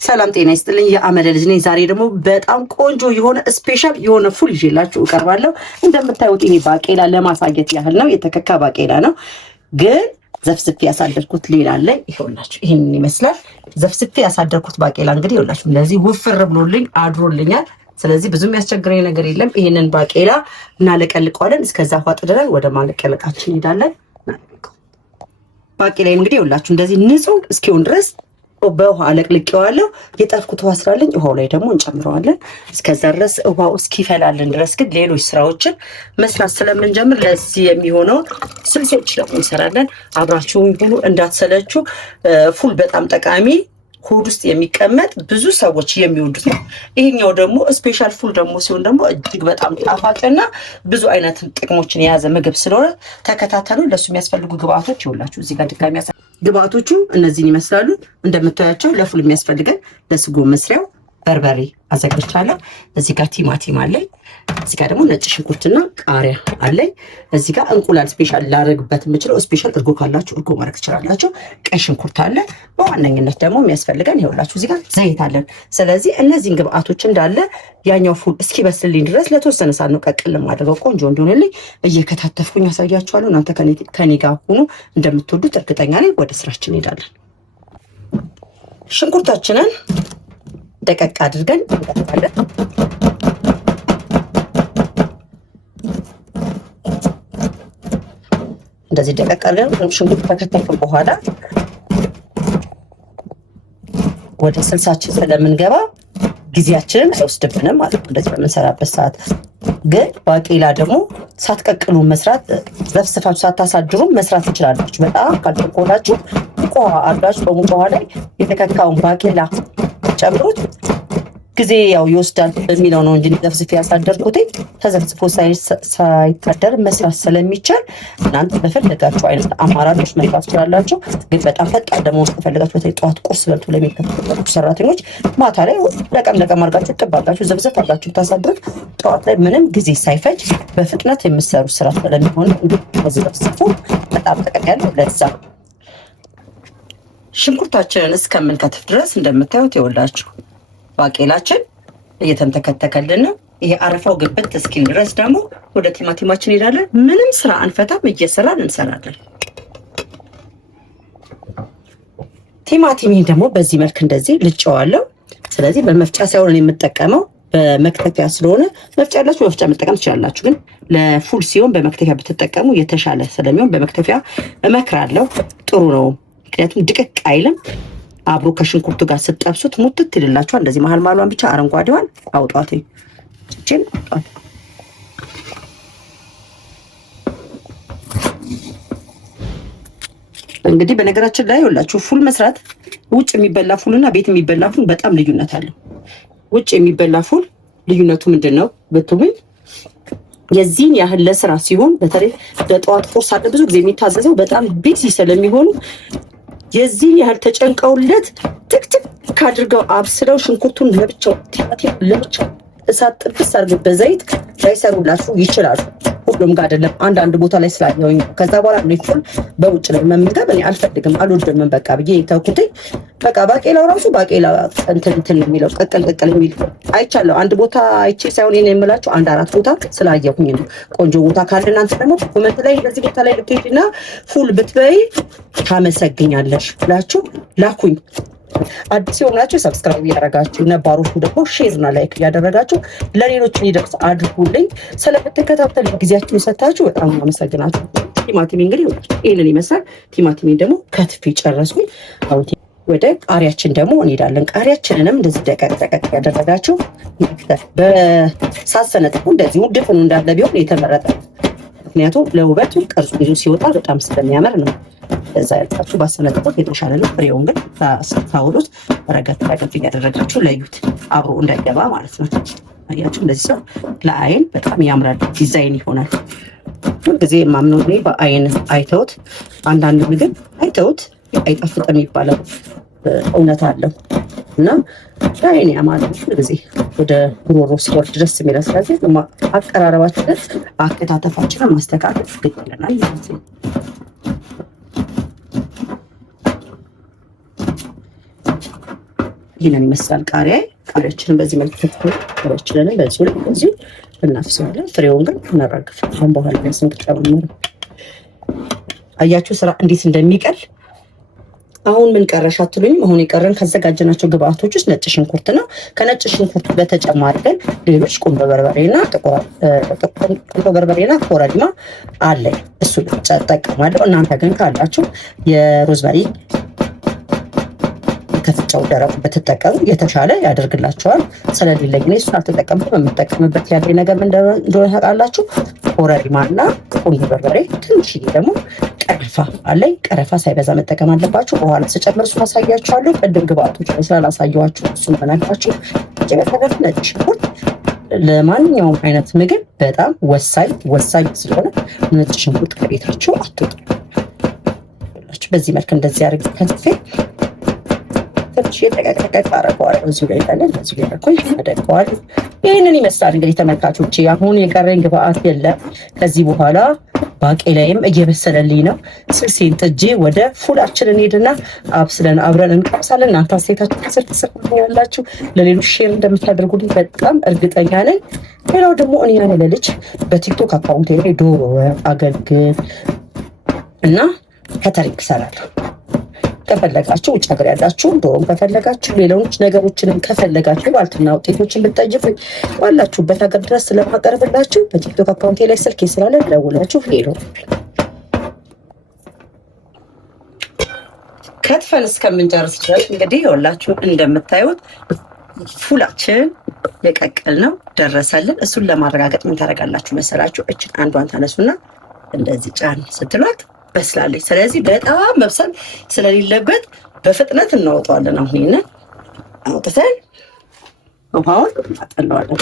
ሰላም ጤና ይስጥልኝ። የአመለ ልጅ ነኝ። ዛሬ ደግሞ በጣም ቆንጆ የሆነ ስፔሻል የሆነ ፉል ይዤላችሁ እቀርባለሁ። እንደምታዩት ይሄ ባቄላ ለማሳየት ያህል ነው፣ የተከካ ባቄላ ነው። ግን ዘፍስፌ ያሳደርኩት ሌላ አለ። ይኸውላችሁ ይሄንን ይመስላል። ዘፍስፌ ያሳደርኩት ባቄላ እንግዲህ ይኸውላችሁ እንደዚህ ውፍር ብሎልኝ አድሮልኛል። ስለዚህ ብዙ የሚያስቸግረኝ ነገር የለም። ይሄንን ባቄላ እናለቀልቀዋለን። እስከዛ ፏጥደናል። ወደ ማለቀለቃችን እንሄዳለን። ባቄላ እንግዲህ ይኸውላችሁ እንደዚህ ንጹህ እስኪሆን ድረስ በውሃ አለቅልቄዋለሁ። የጠርኩት ውሃ ስላለኝ ውሃው ላይ ደግሞ እንጨምረዋለን። እስከዛ ድረስ ውሃው እስኪፈላልን ድረስ ግን ሌሎች ስራዎችን መስራት ስለምንጀምር ለዚህ የሚሆነው ስልሶች ደግሞ እንሰራለን። አብራችሁን ሁሉ እንዳትሰለቹ። ፉል በጣም ጠቃሚ ሆድ ውስጥ የሚቀመጥ ብዙ ሰዎች የሚወዱት ነው። ይሄኛው ደግሞ ስፔሻል ፉል ደግሞ ሲሆን ደግሞ እጅግ በጣም ጣፋጭና ብዙ አይነት ጥቅሞችን የያዘ ምግብ ስለሆነ ተከታተሉ። ለሱ የሚያስፈልጉ ግብአቶች ይኸውላችሁ እዚህ ጋር ድጋሚ ግብአቶቹ እነዚህን ይመስላሉ። እንደምታያቸው ለፉል የሚያስፈልገን ለስጎ መስሪያው በርበሬ አዘጋጅቻለሁ። እዚህ ጋር ቲማቲም አለኝ። እዚህ ጋር ደግሞ ነጭ ሽንኩርትና ቃሪያ አለኝ። እዚህ ጋር እንቁላል ስፔሻል ላደርግበት የምችለው ስፔሻል እርጎ ካላችሁ እርጎ ማድረግ ትችላላችሁ። ቀይ ሽንኩርት አለ። በዋነኝነት ደግሞ የሚያስፈልገን ይኸውላችሁ እዚህ ጋር ዘይት አለን። ስለዚህ እነዚህን ግብአቶች እንዳለ ያኛው ፉል እስኪበስልኝ ድረስ ለተወሰነ ሰዓት ነው ቀቅል ማድረገው። ቆንጆ እንዲሆንልኝ እየከታተፍኩኝ ያሳያችኋለሁ። እናንተ ከኔ ጋር ሁኑ። እንደምትወዱት እርግጠኛ ነኝ። ወደ ስራችን እንሄዳለን። ሽንኩርታችንን ደቀቅ አድርገን እንቀጥላለን። እንደዚህ ደቀቅ አድርገን ሽንኩርት ከከተፍን በኋላ ወደ ስልሳችን ስለምንገባ ጊዜያችንን አይወስድብንም ማለት ነው። እንደዚህ በምንሰራበት ሰዓት ግን ባቄላ ደግሞ ሳትቀቅሉ መስራት ዘፍስፋችሁ ሳታሳድሩ መስራት ትችላላችሁ። በጣም ካልተቆላችሁ ሙቅ ውሃ አድርጋችሁ በሙቅ ውሃ ላይ የተከካውን ባቄላ ጨምሩት። ጊዜ ያው ይወስዳል በሚለው ነው እንጂ ዘፍስፌ ያሳደርኩት። ተዘፍስፎ ሳይታደር መስራት ስለሚቻል እናንተ በፈለጋችሁ አይነት አማራጮች መስራት ትችላላችሁ። ግን በጣም ፈጣን ደግሞ ከፈለጋችሁ በተለይ ጠዋት ቁርስ በልቶ ለሚከፈቱ ሰራተኞች ማታ ላይ ለቀም አድርጋችሁ ጥባላችሁ ዘፍዘፍ አድርጋችሁ ታሳድሩት። ጠዋት ላይ ምንም ጊዜ ሳይፈጅ በፍጥነት የምትሰሩ ስራ ስለሚሆን እንግዲህ ዘፍስፎ በጣም ጠቃሚ ያለው ለዛ። ሽንኩርታችንን እስከምንከትፍ ድረስ እንደምታዩት ይኸውላችሁ ባቄላችን እየተንተከተከልን ነው። ይሄ አረፋው ግብት እስኪል ድረስ ደግሞ ወደ ቲማቲማችን እንሄዳለን። ምንም ስራ አንፈታም፣ እየሰራን እንሰራለን። ቲማቲሜን ደግሞ በዚህ መልክ እንደዚህ ልጨዋለሁ። ስለዚህ በመፍጫ ሳይሆን የምጠቀመው በመክተፊያ ስለሆነ መፍጫ ያላችሁ መፍጫ መጠቀም ትችላላችሁ። ግን ለፉል ሲሆን በመክተፊያ ብትጠቀሙ የተሻለ ስለሚሆን በመክተፊያ እመክራለሁ። ጥሩ ነው፣ ምክንያቱም ድቅቅ አይልም። አብሮ ከሽንኩርቱ ጋር ስትጠብሱት ሙትት ይልላችኋል። እንደዚህ መሀል ማሏን ብቻ አረንጓዴዋን አውጧት። እቺን አውጧት። እንግዲህ በነገራችን ላይ ይኸውላችሁ ፉል መስራት ውጭ የሚበላ ፉልና ቤት የሚበላ ፉል በጣም ልዩነት አለው። ውጭ የሚበላ ፉል ልዩነቱ ምንድነው ብትሉኝ የዚህን ያህል ለስራ ሲሆን በተለይ በጠዋት ቁርስ አለ ብዙ ጊዜ የሚታዘዘው በጣም ቢዚ ስለሚሆኑ የዚህን ያህል ተጨንቀውለት ትክትክ አድርገው አብስለው ሽንኩርቱን ለብቻው ቲማቲም ለብቻው እሳት ጥብስ አድርገው በዘይት ላይሰሩላችሁ ይችላሉ። ሁሉም ጋር አይደለም፣ አንዳንድ ቦታ ላይ ስላየሁኝ ከዛ በኋላ ነው ፉል በውጭ ላይ መመገብ እኔ አልፈልግም አልወድም በቃ ብዬ ተውኩትኝ። በቃ ባቄላው ራሱ ባቄላ እንትን የሚለው ቀቅል የሚል አይቻለሁ። አንድ ቦታ አይቼ ሳይሆን እኔ የምላችሁ አንድ አራት ቦታ ስላየሁኝ ነው። ቆንጆ ቦታ ካለ እናንተ ደግሞ ኮመንት ላይ እንደዚህ ቦታ ላይ ልትሄጂና ፉል ብትበይ ታመሰግኛለሽ ብላችሁ ላኩኝ። አዲስ የሆናችሁ ሰብስክራይብ ያደረጋችሁ ነባሮቹ ደግሞ ሼር እና ላይክ ያደረጋችሁ ለሌሎች እንዲደርስ አድርጉልኝ። ስለምትከታተሉ ጊዜያችሁን ሰጣችሁ በጣም አመሰግናችሁ። ቲማቲም እንግዲህ ይሄንን ይመስላል። ቲማቲሜን ደግሞ ከትፌ ጨረስኩኝ። አሁን ወደ ቃሪያችን ደግሞ እንሄዳለን። ቃሪያችንንም እንደዚህ ደቀቅ ያደረጋችሁ በሳሰነጥቁ እንደዚሁ ድፍኑ እንዳለ ቢሆን የተመረጠ፣ ምክንያቱም ለውበቱ ቅርጹ ብዙ ሲወጣ በጣም ስለሚያምር ነው። እዛ ያልጣችሁ ባሰነጥቁት የተሻለ ነው። ፍሬውን ግን ታውሉት ረገጥ እያደረጋችሁ ለዩት፣ አብሮ እንዳይገባ ማለት ነው። አያችሁ እንደዚህ ሰው ለአይን በጣም ያምራል፣ ዲዛይን ይሆናል። ሁልጊዜ የማምነው እኔ በአይን አይተውት አንዳንድ ምግብ አይተውት አይጣፍጥም ይባላል፣ እውነት አለው እና ለአይን ያማረ ሁልጊዜ ወደ ጉሮሮ ሲወርድ ድረስ የሚለው። ስለዚህ አቀራረባችንን አከታተፋችንን ማስተካከል ግድ ይለናል ማለት ነው። ይህንን ይመስላል ቃሪያችንን በዚህ መልክ ተፈትፈን ቃሪያችንን በዚህ እናፍሰዋለን። ፍሬውን ግን እናራግፋለን። በኋላ ስንቅ ጨምር። አያችሁ ስራ እንዴት እንደሚቀል። አሁን ምን ቀረሽ አትሉኝም? አሁን የቀረን ካዘጋጀናቸው ግብአቶች ውስጥ ነጭ ሽንኩርት ነው። ከነጭ ሽንኩርት በተጨማሪ ግን ሌሎች ቁንዶ በርበሬና ኮረሪማ አለ። እሱ እጠቀማለሁ። እናንተ ግን ካላችሁ የሮዝመሪ ከፍቻው ደረቁ በተጠቀሙ የተሻለ ያደርግላቸዋል። ስለሌለ ግን እሱን አልተጠቀምኩም። የምጠቀምበት ያለኝ ነገር ምን እንደሆነ ታውቃላችሁ? ኮረሪማና ቁንዶ በርበሬ፣ ትንሽዬ ደግሞ ቀረፋ አለኝ። ቀረፋ ሳይበዛ መጠቀም አለባችሁ። በኋላ ስጨምር እሱን አሳያችኋለሁ። ቅድም ግብአቶች ስላላሳየኋችሁ እሱን በነግራችሁ። በተረፈ ነጭ ሽንኩርት ለማንኛውም አይነት ምግብ በጣም ወሳኝ ስለሆነ ነጭ ሽንኩርት ከቤታችሁ አትወጡ። በዚህ መልክ እንደዚህ አድርጌ ከትፌ ትንሽ የጠቀቀቀ አረገዋለሁ። እዚሁ ላይ ያለን እዚሁ ላይ አድርጎኝ አደርገዋለሁ። ይህንን ይመስላል እንግዲህ ተመልካቾቼ። አሁን የቀረኝ ግብአት የለም። ከዚህ በኋላ ባቄላይም እየበሰለልኝ ነው። ስልሴን ጥጄ ወደ ፉላችንን ሄድና አብስለን አብረን እንቀምሳለን። እናንተ አስተያየታችሁን ከስር ትጽፉልኛላችሁ። ለሌሎች ሼር እንደምታደርጉልኝ በጣም እርግጠኛ ነኝ። ሌላው ደግሞ እኔ ያለ ልጅ በቲክቶክ አካውንቴ ላይ ዶሮ አገልግል እና ከተሪክ እሰራለሁ። ከፈለጋችሁ ውጭ ሀገር ያላችሁ ዶሮም ከፈለጋችሁ ሌሎች ነገሮችንም ከፈለጋችሁ ባልትና ውጤቶችን ብትጠይቁ ባላችሁበት ሀገር ድረስ ስለማቀርብላችሁ በቲክቶክ አካውንቴ ላይ ስልክ ስላለ ደውላችሁ ሄሎ። ከትፈን እስከምንጨርስ ድረስ እንግዲህ ይኸውላችሁ እንደምታዩት ፉላችን የቀቀል ነው ደረሰልን። እሱን ለማረጋገጥ ምን ታደርጋላችሁ መሰላችሁ? እችን አንዷን ተነሱና እንደዚህ ጫን ስትሏት በስላለች። ስለዚህ በጣም መብሰል ስለሌለበት በፍጥነት እናወጣዋለን። አሁን ይሄንን አውጥተን ውሃውን አጠለዋለን።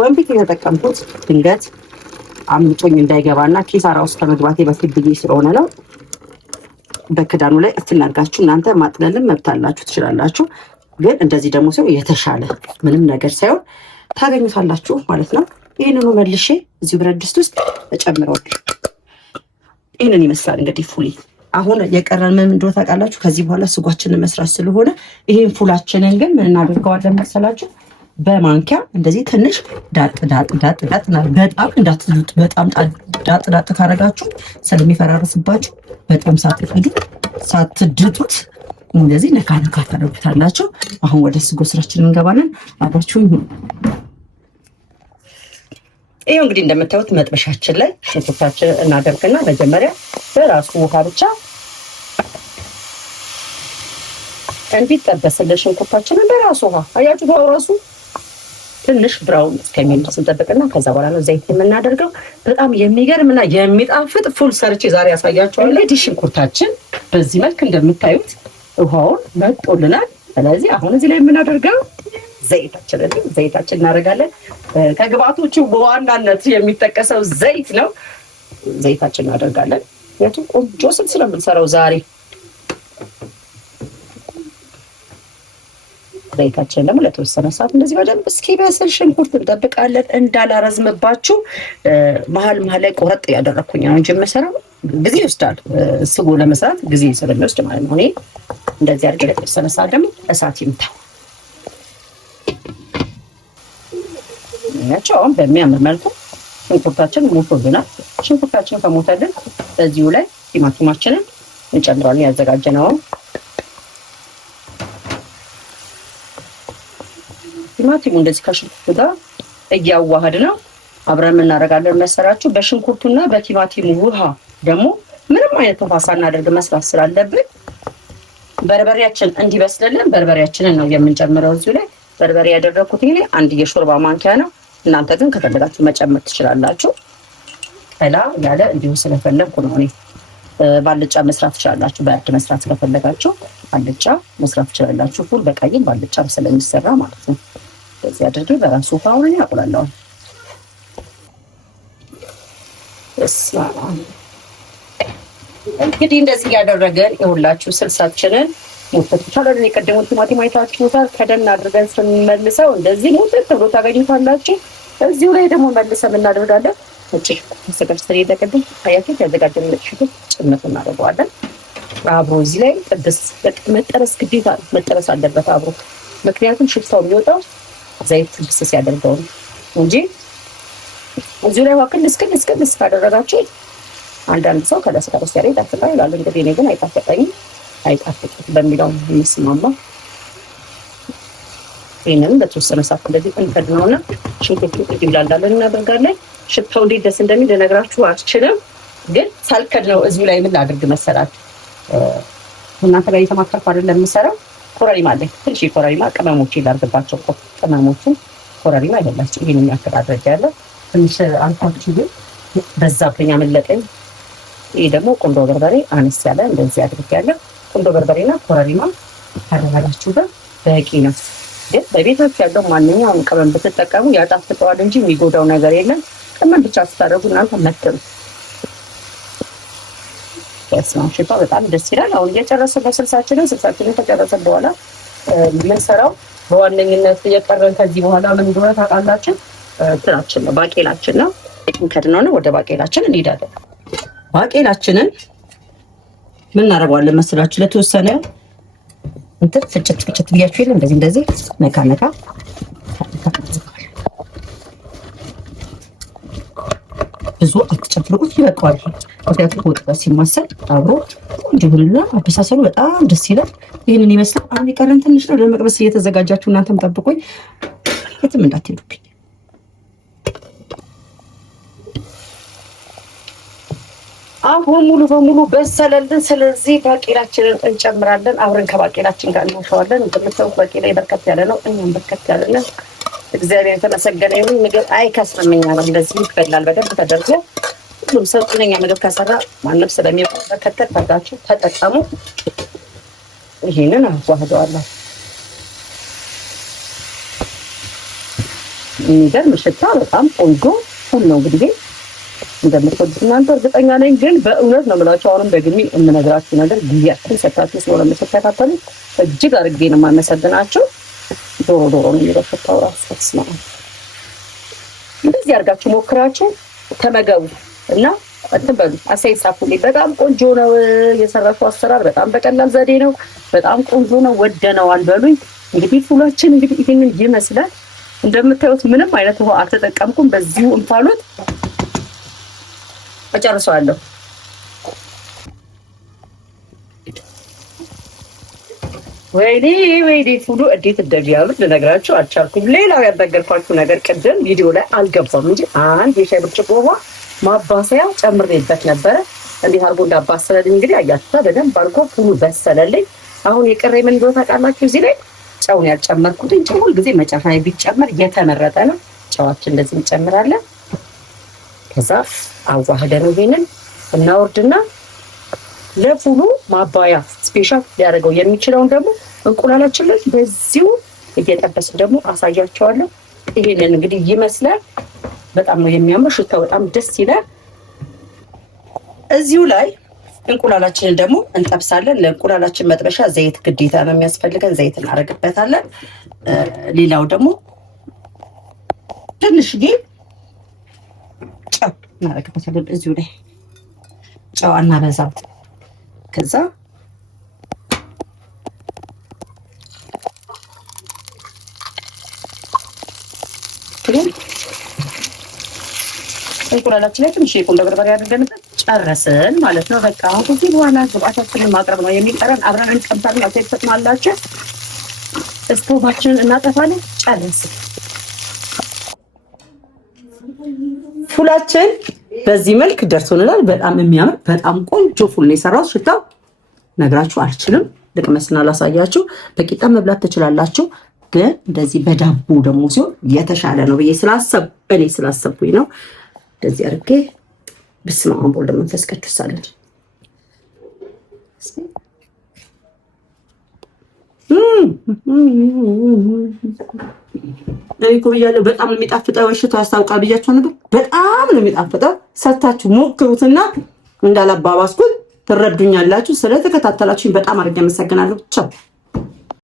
ወንፊት የተጠቀምኩት ድንገት አምልጦኝ እንዳይገባና ኪሳራ ውስጥ ከመግባቴ በፊት ብዬ ስለሆነ ነው። በክዳኑ ላይ እፍናርጋችሁ እናንተ ማጥለልን መብታላችሁ ትችላላችሁ። ግን እንደዚህ ደግሞ ሰው የተሻለ ምንም ነገር ሳይሆን ታገኙታላችሁ ማለት ነው። ይህንኑ መልሼ እዚሁ ብረት ድስት ውስጥ እጨምረዋለሁ። ይህንን ይመስላል እንግዲህ ፉሊ። አሁን የቀረን ምን እንደሆነ ታውቃላችሁ? ከዚህ በኋላ ስጓችንን መስራት ስለሆነ ይሄን ፉላችንን ግን ምን እናደርገዋለን መሰላችሁ? በማንኪያ እንደዚህ ትንሽ ዳጥ በጣም እንዳትዙት። በጣም ዳጥ ካረጋችሁ ስለሚፈራርስባችሁ በጣም ሳትድጡት እንደዚህ ነካ ታደርጉታላችሁ። አሁን ወደ ስጎ ስራችን እንገባለን። አብራችሁኝ ይሄው እንግዲህ እንደምታዩት መጥበሻችን ላይ ሽንኩርታችንን እናደርግና መጀመሪያ በራሱ ውሃ ብቻ እንዲጠበስልን ሽንኩርታችንን በራሱ ውሃ አያችሁ፣ በራሱ ትንሽ ብራውን እስከሚል ስንጠብቅና ከዛ በኋላ ነው ዘይት የምናደርገው። በጣም የሚገርምና የሚጣፍጥ ፉል ሰርቼ ዛሬ ያሳያችኋለሁ። እንግዲህ ሽንኩርታችን በዚህ መልክ እንደምታዩት ውሃውን መጥቶልናል። ስለዚህ አሁን እዚህ ላይ የምናደርገው ዘይታችን እናደርጋለን። ከግብአቶቹ በዋናነት የሚጠቀሰው ዘይት ነው። ዘይታችን እናደርጋለን። ምክንያቱም ቆንጆ ስል ስለምንሰራው ዛሬ ዘይታችን ደግሞ ለተወሰነ ሰዓት እንደዚህ በደንብ እስኪበስል ሽንኩርት እንጠብቃለን። እንዳላረዝምባችሁ መሀል ላይ ቆረጥ ያደረኩኝ ነው እንጂ የምሰራው ጊዜ ይወስዳል። ስጎ ለመስራት ጊዜ ስለሚወስድ ማለት ነው። እኔ እንደዚህ አድርጌ ለተወሰነ ሰዓት ደግሞ እሳት ይምታል። አሁን በሚያምር መልኩ ሽንኩርታችን ሞቶልናል። ሽንኩርታችን ከሞተልን በዚሁ ላይ ቲማቲማችንን እንጨምራለን። ያዘጋጀነው ቲማቲሙ እንደዚህ ከሽንኩርቱ ጋር እያዋሃድ ነው አብረን እናደርጋለን መሰራችሁ። በሽንኩርቱና በቲማቲሙ ውሃ ደግሞ ምንም አይነት ውሃ ሳናደርግ መስራት ስላለብን በርበሬያችን እንዲበስልልን በርበሬያችንን ነው የምንጨምረው። እዚሁ ላይ በርበሬ ያደረኩት እኔ አንድ የሾርባ ማንኪያ ነው። እናንተ ግን ከፈለጋችሁ መጨመር ትችላላችሁ። ከላ ያለ እንዲሁ ስለፈለኩ ነው እኔ። ባልጫ መስራት ትችላላችሁ። በእርድ መስራት ስለፈለጋችሁ ባልጫ መስራት ትችላላችሁ። ፉል በቀይም ባልጫ ስለሚሰራ ማለት ነው። ስለዚህ አድርጌ በራሱ ውሃውን ያቁላለሁ። እንግዲህ እንደዚህ ያደረገን ይሁላችሁ ስልሳችንን ሙተት ይቻላል። የቀደሙ ቲማቲም አይታችሁታል። ከደን አድርገን ስንመልሰው እንደዚህ ሙተት ተብሎ ታገኙታላችሁ። እዚሁ ላይ ደግሞ መልሰን እናደርጋለን። እቺ ተሰቀር ስለይደቀደም አያችሁ ያዘጋጀን ሽንኩርት ጭምር እናደርገዋለን። አብሮ እዚህ ላይ ጥብስ መጠረስ ግዴታ መጠረስ አለበት አብሮ። ምክንያቱም ሽታው የሚወጣው ዘይት ጥብስ ሲያደርገው ነው እንጂ እዚህ ላይ ክልስ ካደረጋችሁ አንዳንድ ሰው ከለስ ያለ ይጣፍጣል ይላል። እንግዲህ እኔ ግን አይጣፍጠኝም በሚለው የሚስማማ ይሄንን በተወሰነ ሰዓት እንደዚህ እንከድነውና ሽንኩርቱ ይብላላለን እናደርጋለን። ሽታው እንዴት ደስ እንደሚል ልነግራችሁ አልችልም። ግን ሳልከድነው እዚሁ ላይ ምን ላድርግ መሰላችሁ? እናንተ ጋር እየተማከርኩ አይደለም የምሰራው። ኮረሪማ አለኝ ትንሽ ኮረሪማ ቅመሞች ይላርግባቸው ቅመሞችን ኮረሪማ አይደላችሁ ይሄን የሚያክል አድርጌያለሁ። ትንሽ አልኳችሁ ግን በዛብኝ አመለጠኝ። ይሄ ደግሞ ቁንዶ በርበሬ አነስ ያለ እንደዚህ አድርጌያለሁ። ቁንዶ በርበሬና ኮረሪማ ካደረጋችሁበት በቂ ነው። ግን በቤታችሁ ያለው ማንኛውም ቅመም ብትጠቀሙ ያጣፍጠዋል እንጂ የሚጎዳው ነገር የለም። ቅመም ብቻ ስታደርጉ እናንተ መጥሩ ሽታ በጣም ደስ ይላል። አሁን እየጨረስን ነው ስልሳችንን ከጨረስን በኋላ የምንሰራው በዋነኝነት እየቀረን ከዚህ በኋላ ምን እንደሆነ ታውቃላችሁ? እንትናችን ነው ባቄላችን ነው። እንከድነው ነው ወደ ባቄላችን እንሄዳለን። ባቄላችንን ምን እናደርገዋለን መስላችሁ? ለተወሰነ እንትን ፍጭት ብያችሁ የለ እንደዚህ ነካ ብዙ አትጨፍልቁት፣ ይበቃዋል። ምክንያቱም ወጥ ጋር ሲማሰል አብሮ እንዲሁንና አበሳሰሉ በጣም ደስ ይላል። ይህንን ይመስላል። አሁን የቀረን ትንሽ ነው። ለመቅበስ እየተዘጋጃችሁ እናንተም ጠብቁኝ፣ የትም እንዳትሄዱብኝ። አሁን ሙሉ በሙሉ በሰለልን። ስለዚህ ባቄላችንን እንጨምራለን። አብረን ከባቄላችን ጋር እናሸዋለን። እንደምታውቁት ባቄላ በርከት ያለ ነው፣ እኛም በርከት ያለ ነው። እግዚአብሔር የተመሰገነ ይሁን። ምግብ አይከስርምኛ ነው፣ እንደዚህ ይበላል በደንብ ተደርጎ። ሁሉም ሰው ጤነኛ ምግብ ከሰራ ማንም ስለሚበረከት አድርጋችሁ ተጠቀሙ። ይሄንን አዋህደዋለሁ። የሚገርም ሽታ በጣም ቆንጆ ሁሉ ነው። እንግዲህ እንደምትወዱት እናንተ እርግጠኛ ነኝ። ግን በእውነት ነው የምላችሁ አሁንም ደግሜ የምነግራችሁ ነገር ጊዜያችሁን ሰጣችሁ ስለሆነ የምትከታተሉ እጅግ አድርጌ ነው የማመሰግናችሁ። ዶሮ ነው የሚለው ሽታው ራሱ ተስማ እንደዚህ አድርጋችሁ ሞክራችሁ ተመገቡ እና አትበሉ። አሳይ ጻፉልኝ። በጣም ቆንጆ ነው የሰራችሁ አሰራር። በጣም በቀላል ዘዴ ነው። በጣም ቆንጆ ነው። ወደነዋል በሉኝ። እንግዲህ ፉላችን እንግዲህ ይሄንን ይመስላል። እንደምታዩት ምንም አይነት ውሃ አልተጠቀምኩም። በዚሁ እንፋሎት እጨርሰዋለሁ። ወይኔ ፉሉ እንዴት እንደሚያምር ልነግራችሁ አልቻልኩም። ሌላው ያልነገርኳችሁ ነገር ቅድም ቪዲዮ ላይ አልገባም እንጂ አንድ የሻይ ብርጭቆ ውሃ ማባሰያ ጨምሬበት ነበረ። እንዴት አድርጎ እንዳባሰለልኝ እንግዲህ አያችሁታ። በደንብ አድርጎ ፉሉ በሰለልኝ። አሁን የቀረኝ ምን እንደሆነ ታውቃላችሁ? እዚህ ላይ ጨውን ያልጨመርኩት እንጂ ሁልጊዜ መጨረሻ ላይ ቢጨመር የተመረጠ ነው። ጨዋችን እንደዚህ እንጨምራለን። ከዛ አዋህደን ይሄንን እናወርድና ለፉሉ ማባያ ስፔሻል ሊያደርገው የሚችለውን ደግሞ እንቁላላችን ላይ በዚሁ እየጠበስን ደግሞ አሳያቸዋለሁ። ይሄንን እንግዲህ ይመስላል። በጣም ነው የሚያምር። ሽታው በጣም ደስ ይላል። እዚሁ ላይ እንቁላላችንን ደግሞ እንጠብሳለን። ለእንቁላላችን መጥበሻ ዘይት ግዴታ ነው የሚያስፈልገን። ዘይት እናደርግበታለን። ሌላው ደግሞ ትንሽዬ ጨው እናደርግበታለን። እዚሁ ላይ ጨው እናበዛው። ከዛ እንቁላላችን ላይ ትንሽ የቁንዶ በርበሬ አድርገንበት ጨረስን ማለት ነው። በቃ አሁን ከዚህ በኋላ ግብአታችንን ማቅረብ ነው የሚቀረን። አብረን እንቀምሳለን። አውጤት ተጥማላችሁ። ስቶቫችንን እናጠፋለን። ጨረስን። ፉላችን በዚህ መልክ ደርሶልናል። በጣም የሚያምር በጣም ቆንጆ ፉል ነው የሰራው። ሽታው ነግራችሁ አልችልም። ልቅመስና ላሳያችሁ። በቂጣ መብላት ትችላላችሁ፣ ግን እንደዚህ በዳቦ ደግሞ ሲሆን የተሻለ ነው ብዬ ስላሰብኩኝ ነው እንደዚህ አድርጌ። በስመ አብ ወወልድ ወመንፈስ ቅዱስ አለን። እኮ ብያለሁ። በጣም ነው የሚጣፍጠው። ሽታው ያስታውቃል ብያችሁ ነበር። በጣም ነው የሚጣፍጠው። ሰርታችሁ ሞክሩትና እንዳላባባስኩት ትረዱኛላችሁ። ስለተከታተላችሁኝ በጣም አድርጌ አመሰግናለሁ። ቻው